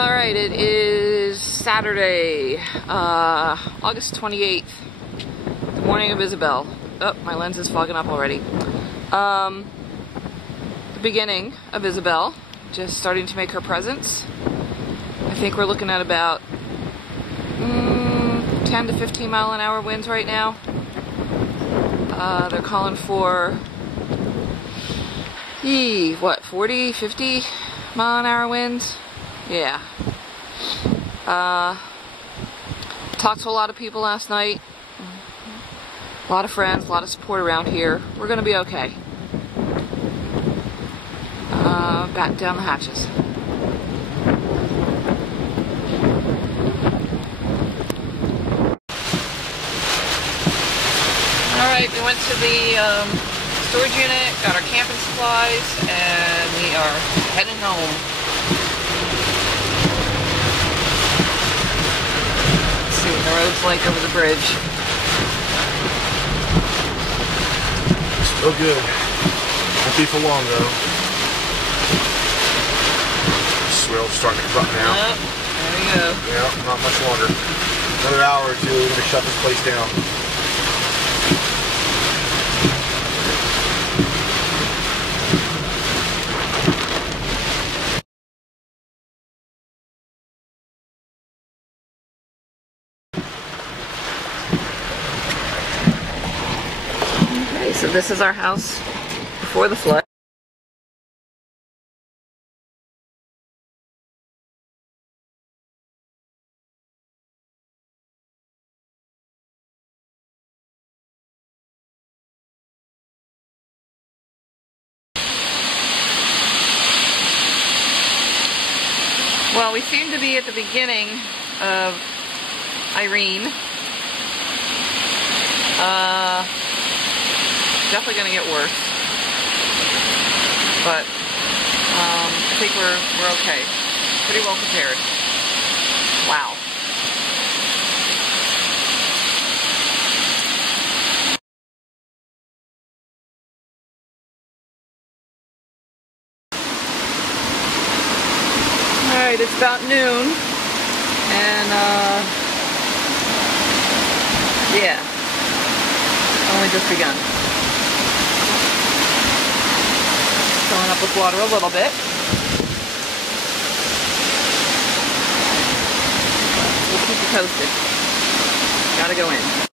Alright, it is Saturday, August 28th, the morning of Isabel. Oh, my lens is fogging up already. The beginning of Isabel, just starting to make her presence. I think we're looking at about 10 to 15 mile an hour winds right now. They're calling for, 40, 50 mile an hour winds? Yeah. Talked to a lot of people last night. A lot of friends, a lot of support around here. We're gonna be okay. Batten down the hatches. Alright, we went to the storage unit, got our camping supplies, and we are heading home. Let's see what the road's like over the bridge. Still good. Won't be for long though. Swell's starting to come up now. Yep, there we go. Yeah, not much longer. Another hour or two, we're going to shut this place down. Okay, so this is our house before the flood. Well, we seem to be at the beginning of Irene. Definitely going to get worse, but I think we're okay. Pretty well prepared. Wow. Alright, it's about noon, and yeah, only just begun. Filling up with water a little bit. We'll keep you posted. Gotta go in.